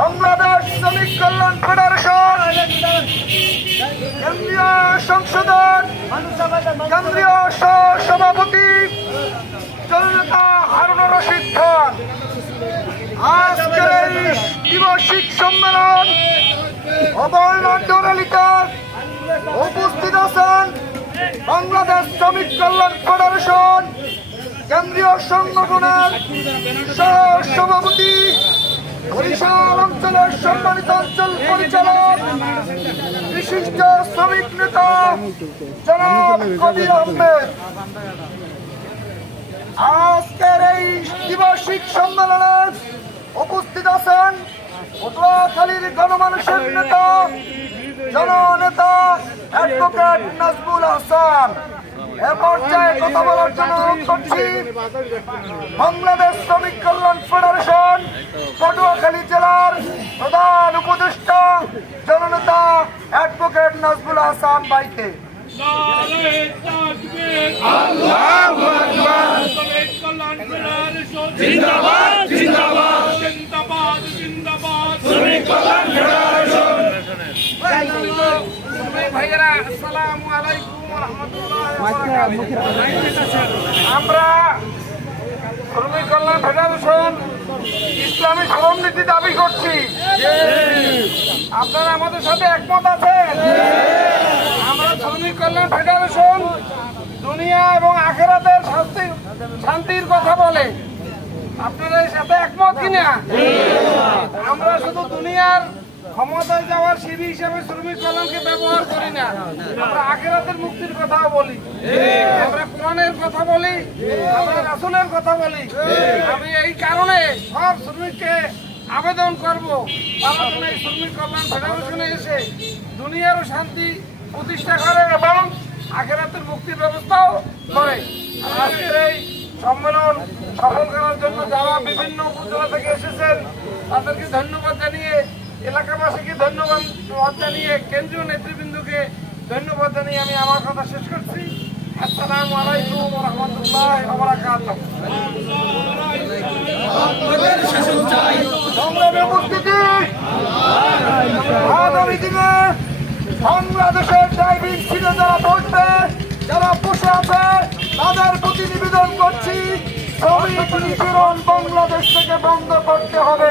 বাংলাদেশ শ্রমিক কল্যাণ ফেডারেশন কেন্দ্রীয় সংসদের কেন্দ্রীয় সভাপতি জননেতা হারুনুর রশিদ খান আজকের এই দ্বিবার্ষিক সম্মেলন অবর্ণাঢ্যলিতে উপস্থিত আছেন বাংলাদেশ শ্রমিক কল্যাণ ফেডারেশন কেন্দ্রীয় সংগঠনের সভাপতি বরিশাল অঞ্চলের সম্মানিত অঞ্চল পরিচালক বিশিষ্ট শ্রমিক নেতা জনাব কবির আহমেদ। আজকের এই দ্বিবার্ষিক সম্মেলনে উপস্থিত আছেন পটুয়াখালীর গণমানুষের নেতা জননেতা অ্যাডভোকেট নাজমুল হাসান। এ পর্যায়ে কথা বলার জন্য অনুরোধ করছি বাংলাদেশ শ্রমিক কল্যাণ ফেডারেশন পটুয়াখালী জেলার প্রধান উপদেষ্টা জননেতা অ্যাডভোকেট নাজমুল হাসান ভাইকে। ভাইয়েরা আসসালামু আলাইকুম ওয়া রাহমাতুল্লাহ। আমরা শ্রমিক কল্যাণ ফেডারেশন ইসলামী শ্রমনীতি দাবি করছি। আপনারা আমাদের সাথে একমত আছেন? আমরা শ্রমিক কল্যাণ ফেডারেশন দুনিয়া এবং আখিরাতের শান্তির কথা বলে। আপনারা এর সাথে একমত কিনা? আমরা শুধু দুনিয়ার ক্ষমতায় যাওয়ার সিঁড়ি হিসেবে শ্রমিক কল্যাণকে ব্যবহার করি না, আমরা আখিরাতের মুক্তির কথাও বলি, আমরা কোরআনের কথা বলি, আমরা রাসূলের কথা বলি। আমি এই কারণে সব শ্রমিককে আবেদন করব তারা যেন এই শ্রমিক কল্যাণ ফেডারেশনে এসে দুনিয়ারও শান্তি প্রতিষ্ঠা করে এবং আখিরাতের মুক্তির ব্যবস্থাও করে। আজকের এই সম্মেলন সফল করার জন্য যারা বিভিন্ন উপজেলা থেকে এসেছেন তাদেরকে ধন্যবাদ জানিয়ে, এলাকাবাসীকে ধন্যবাদ জানিয়ে, কেন্দ্রীয় নেতৃবৃন্দকে ধন্যবাদ জানিয়ে আমি আমার কথা শেষ করছি। আসসালামু আলাইকুম ওয়া রাহমাতুল্লাহি ওয়া বারাকাতুহু। সংগ্রামী উপস্থিতি, আগামী দিনে বাংলাদেশের ড্রাইভিং সিটে যারা বসবে, যারা বসে আছে তাদের প্রতি নিবেদন করছি শ্রমিক নিপীড়ন বাংলাদেশ থেকে বন্ধ করতে হবে।